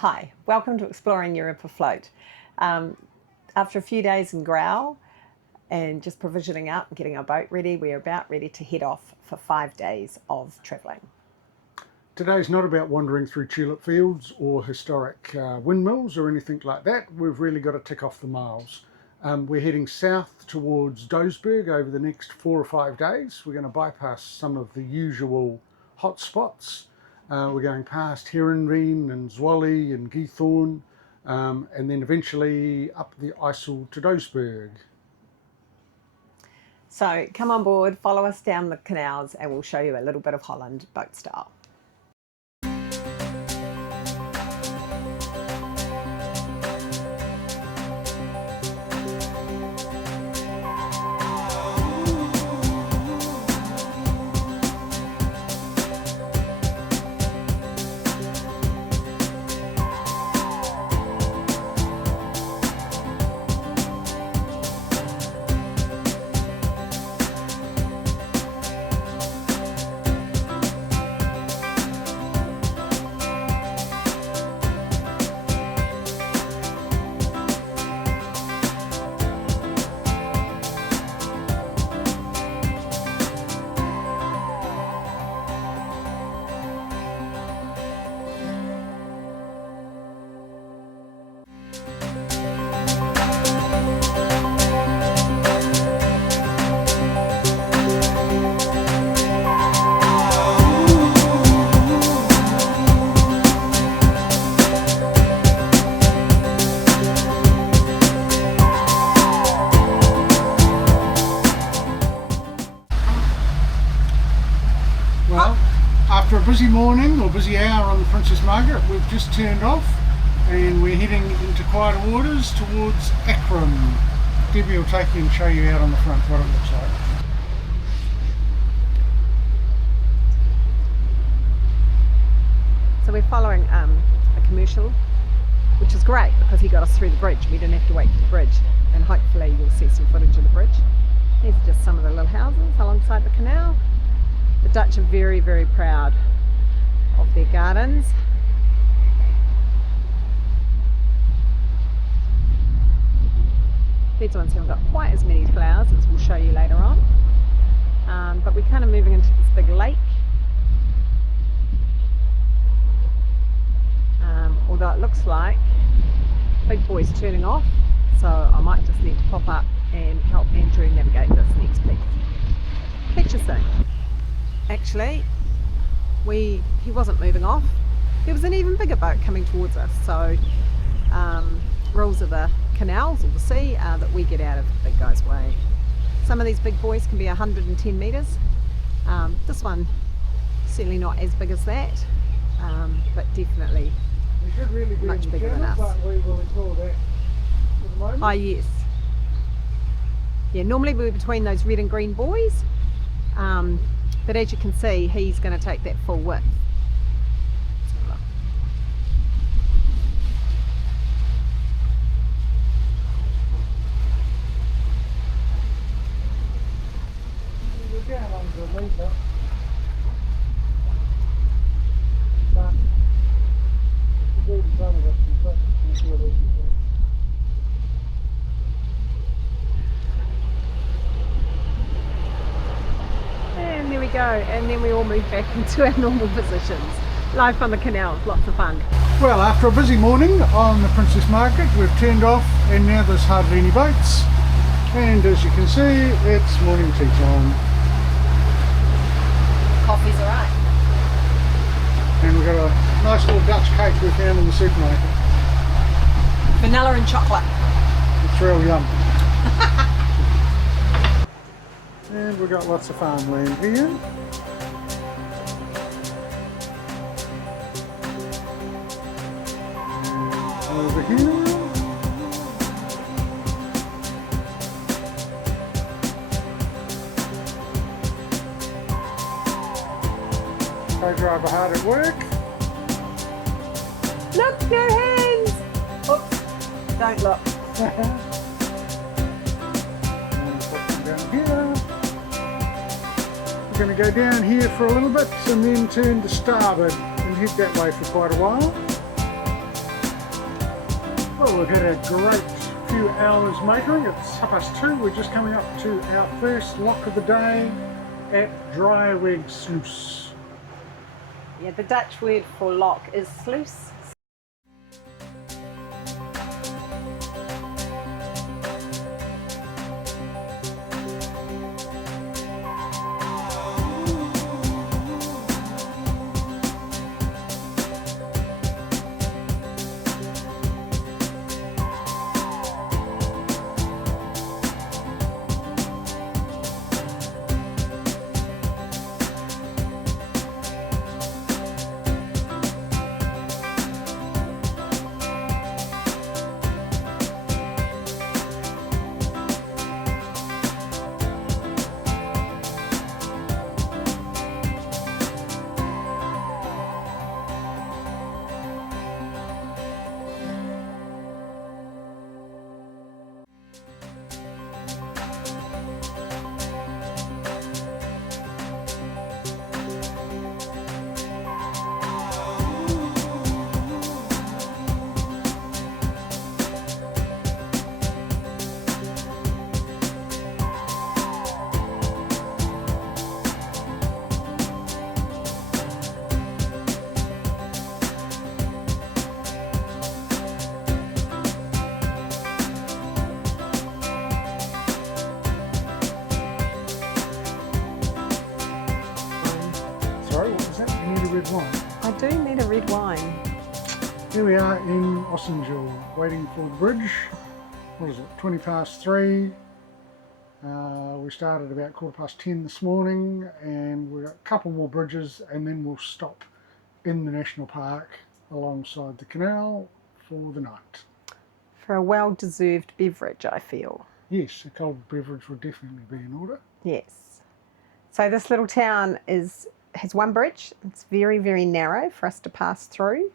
Hi, welcome to Exploring Europe Afloat. After a few days in Grou and just provisioning up and getting our boat ready, we are about ready to head off for 5 days of travelling. Today's not about wandering through tulip fields or historic windmills or anything like that. We've really got to tick off the miles. We're heading south towards Doesburg over the next 4 or 5 days. We're going to bypass some of the usual hot spots. We're going past Heerenveen and Zwolle and Giethoorn, and then eventually up the IJssel to Doesburg. So come on board, follow us down the canals and we'll show you a little bit of Holland boat style. Well, after a busy morning or busy hour on the Princess Margriet, we've just turned off and we're heading into quieter waters towards Grou. Debbie will take you and show you out on the front what it looks like. So we're following a commercial, which is great because he got us through the bridge. We didn't have to wait for the bridge, and hopefully you'll see some footage of the bridge. Here's just some of the little houses alongside the canal. The Dutch are very, very proud of their gardens. These ones haven't got quite as many flowers as we'll show you later on. But we're kind of moving into this big lake. Although it looks like Big Boy's turning off, so I might just need to pop up and help Andrew navigate this next piece. Picturesque. Actually, he wasn't moving off. There was an even bigger boat coming towards us, so rules of the canals or the sea are that we get out of the big guy's way. Some of these big boys can be 110 metres. This one certainly not as big as that, but definitely much bigger than us. Ah, yes. Yeah, normally we're between those red and green buoys. But as you can see, he's going to take that full width. We're down underneath it. And there we go, and then we all move back into our normal positions. Life on the canal, lots of fun. Well, after a busy morning on the Princess Margriet, we've turned off and now there's hardly any boats. And as you can see, it's morning tea time. Coffee's alright. And we've got a nice little Dutch cake we found in the supermarket. Vanilla and chocolate. It's real yum. And we've got lots of farmland here. And over here. Co-driver hard at work. Look, no hands! Oops, don't look. And put them down here. We're going to go down here for a little bit and then turn to starboard and head that way for quite a while. Well, we've had a great few hours motoring. It's 2:30. We're just coming up to our first lock of the day at Dryweg Sluice. Yeah, the Dutch word for lock is sluice. Sorry, what was that? You need a red wine. I do need a red wine. Here we are in Ossenjul, waiting for the bridge. What is it, 3:20? We started about 10:15 this morning, and we've got a couple more bridges, and then we'll stop in the national park alongside the canal for the night. For a well-deserved beverage, I feel. Yes, a cold beverage would definitely be in order. Yes. So this little town has one bridge. It's very, very narrow for us to pass through,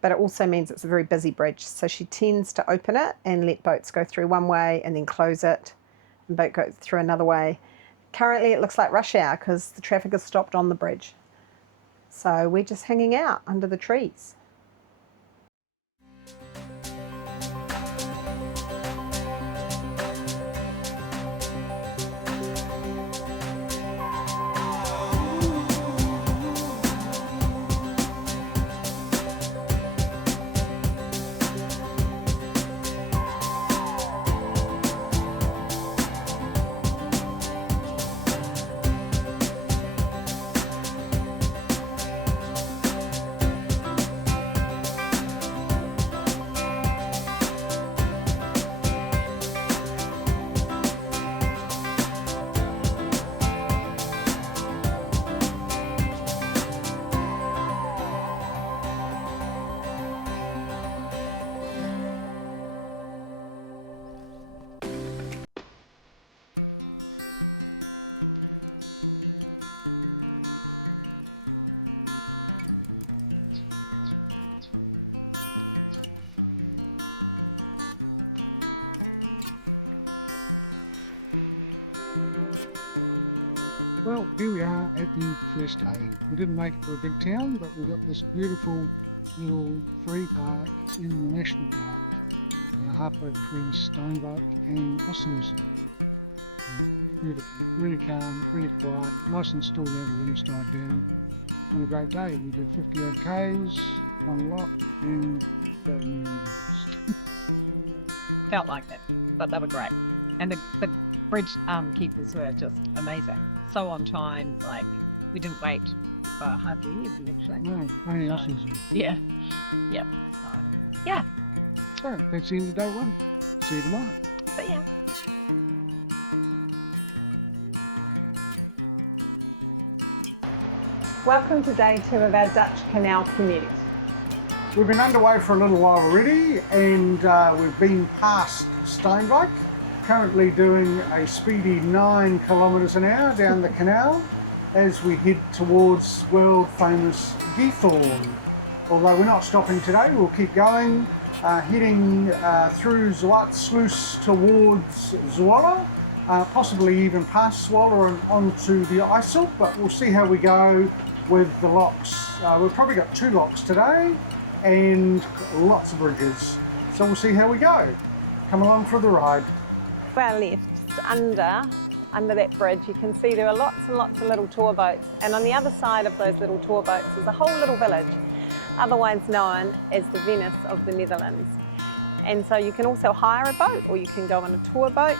but it also means it's a very busy bridge. So she tends to open it and let boats go through one way and then close it and boat go through another way. Currently it looks like rush hour because the traffic has stopped on the bridge. So we're just hanging out under the trees. Well, here we are at the first day. We didn't make it to a big town, but we've got this beautiful little free park in the national park, halfway between Steinbach and Ossenjul. Beautiful, really calm, really quiet, nice and still, never wind died down. On a great day, we did 50 odd Ks, one lot, and about a million dollars. Felt like it, but they were great. And the bridge keepers were just amazing. So on time, like we didn't wait for hardly any of them actually. No, only Ossenjul. Yeah. Yep. Yeah. So, that's the end of day one. See you tomorrow. But yeah. Welcome to day 2 of our Dutch canal commute. We've been underway for a little while already, and we've been past Steinbach, currently doing a speedy 9 kilometres an hour down the canal as we head towards world famous Giethoorn. Although we're not stopping today, we'll keep going, heading through Zwarte Sluice towards Zwolle, possibly even past Zwolle and onto the IJssel, but we'll see how we go with the locks. We've probably got 2 locks today and lots of bridges. So we'll see how we go. Come along for the ride. To our left, just under that bridge, you can see there are lots and lots of little tour boats, and on the other side of those little tour boats is a whole little village, otherwise known as the Venice of the Netherlands. And so you can also hire a boat, or you can go on a tour boat,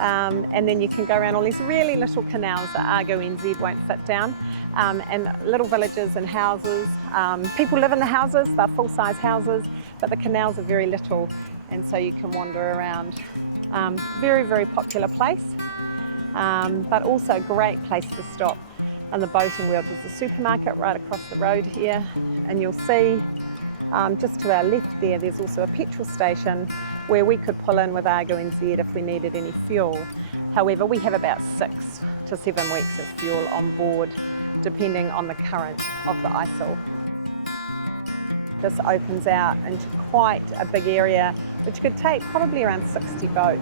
and then you can go around all these really little canals that Argo NZ won't fit down, and little villages and houses. People live in the houses, they're full-size houses, but the canals are very little, and so you can wander around. Very, very popular place, but also a great place to stop on the boating wheel. There's a supermarket right across the road here, and you'll see just to our left there, there's also a petrol station where we could pull in with Argo NZ if we needed any fuel. However, we have about 6 to 7 weeks of fuel on board, depending on the current of the IJssel. This opens out into quite a big area, which could take probably around 60 boats.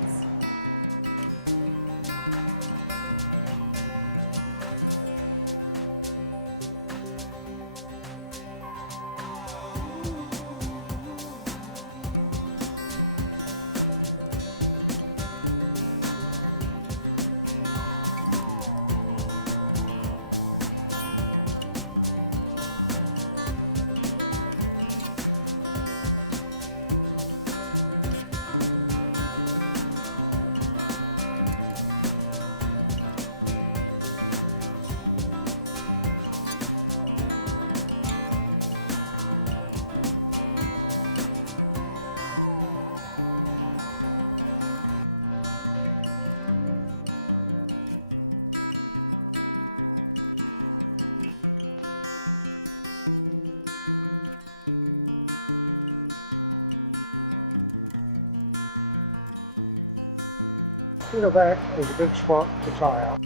To the back is a good spot to tie up.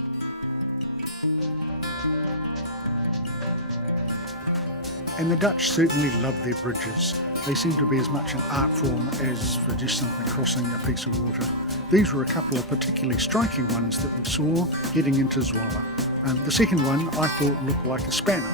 And the Dutch certainly love their bridges. They seem to be as much an art form as for just simply crossing a piece of water. These were a couple of particularly striking ones that we saw heading into Zwolle. The second one I thought looked like a spanner.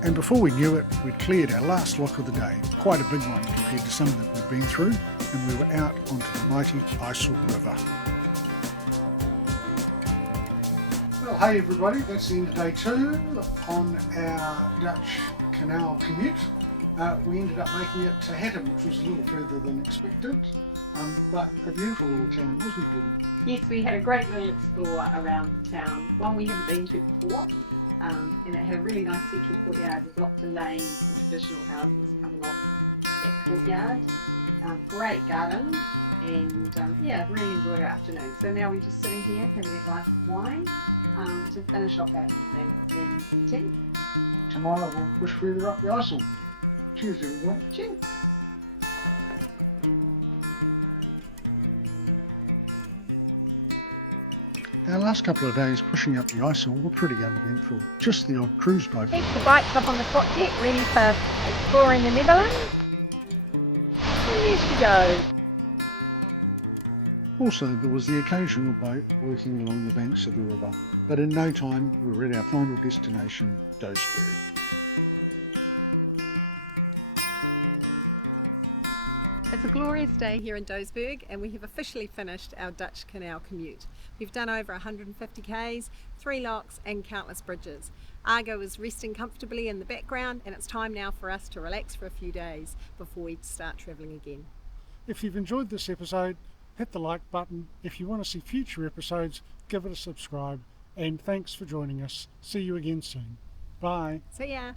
And before we knew it, we'd cleared our last lock of the day, quite a big one compared to some that we've been through, and we were out onto the mighty IJssel River. Well, hey everybody, that's the end of day 2 on our Dutch canal commute. We ended up making it to Heerenveen, which was a little further than expected, but a beautiful little town, wasn't it? Yes, we had a great little explore around the town, one we haven't been to before. And it had a really nice central courtyard with lots of lanes and traditional houses coming off that courtyard. Great gardens, and yeah, really enjoyed our afternoon. So now we're just sitting here having a glass of wine to finish off our evening and continue. Tomorrow we'll push further up the IJssel. Cheers everyone. Cheers. Our last couple of days pushing up the IJssel were pretty uneventful. Just the odd cruise boat. Keep the bikes up on the foot deck, ready for exploring the Netherlands. And there she goes. Also, there was the occasional boat working along the banks of the river. But in no time, we were at our final destination, Doesburg. It's a glorious day here in Doesburg, and we have officially finished our Dutch canal commute. We've done over 150 k's, 3 locks and countless bridges. Argo is resting comfortably in the background, and it's time now for us to relax for a few days before we start travelling again. If you've enjoyed this episode, hit the like button. If you want to see future episodes, give it a subscribe. And thanks for joining us. See you again soon. Bye. See ya.